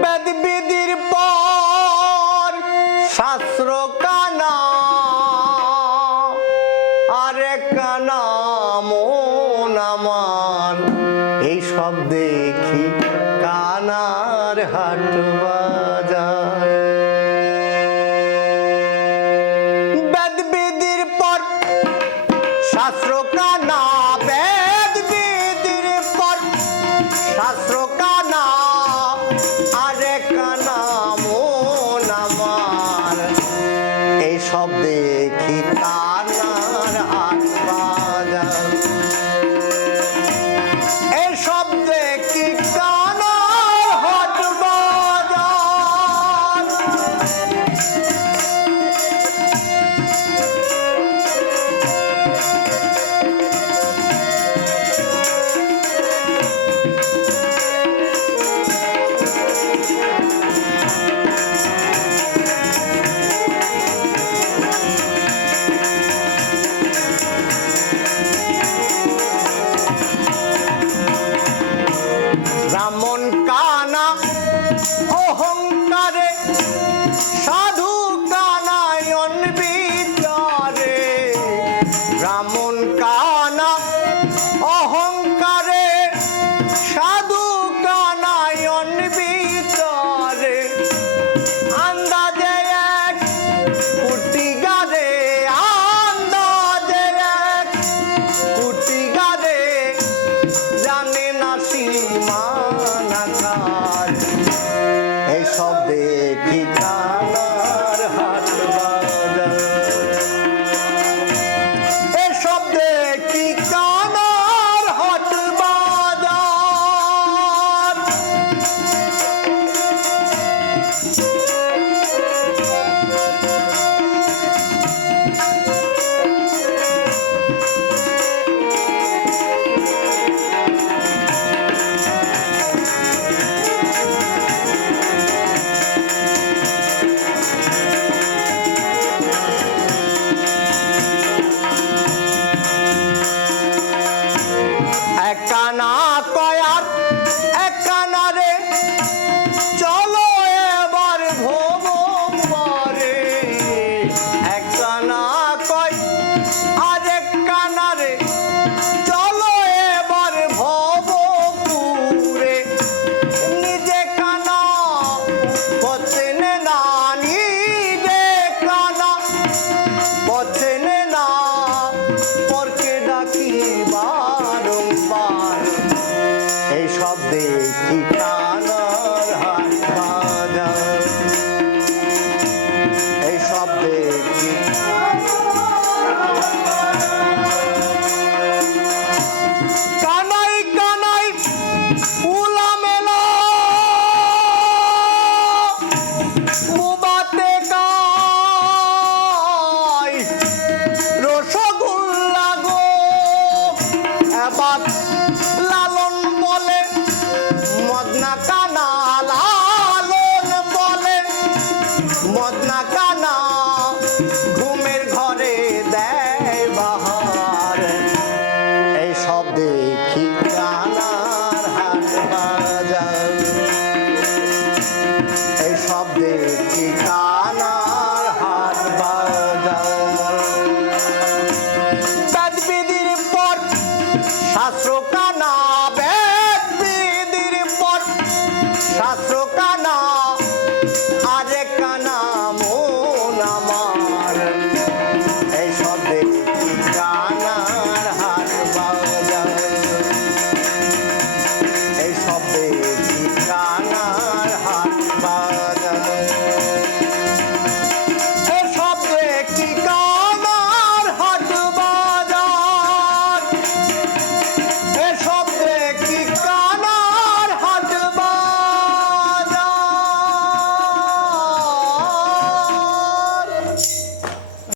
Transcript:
বেদ বিধির পর শাস্ত্র কানা, আরে কানা মন আমার, এই সব দেখি কানার হাট বাজার। বেদ বিধির পর শাস্ত্র কানা, বেদ বিধির পর শাস্ত্র কানা, আরে কানা মন আমার, এই সব দেখি কানার হাট বাজার। এই সব দেখি কানার হাট বাজার। ব্রাহ্মণ কানা অহংকারে, সাধু কানায়ন বিচারে। ব্রাহ্মণ কানা অহংকারে, সাধু কানায়ন বিচারে। আন্দাজে এক কুটি গারে, আন্দাজে এক কুটি গারে, জানে না সীমানাকার। এই সব দেখি কানার হাট বাজার। এই সব দেখি কানার হাট বাজার। এক কানা কয়ার এক কানারে, চলো এবার ভোমরে। এক কানা কয় আর এক কানারে, চলো এবার ভবপুরে। নিজে কানা পচেনে না, নিজে কানা পচেনে না, পরকে ডাকি বারংবার। এই সব দেখি কানার হাট বাজার। এই সব দেখি কানাই কানাই উলা মেলা, মুবাতে গায় রসগোল্লা গো। এবার লালন বলে মদনা কানা, লালন বলে মদনা কানা, ঘুমের ঘরে দেয় বাহার। এই সব দেখি কানার হাট বাজার। এই সব দেখি কানার হাট বাজার। বেদ বিধির পর শাস্ত্র কানা, বেদ বিধির পর শাস্ত্র কানা,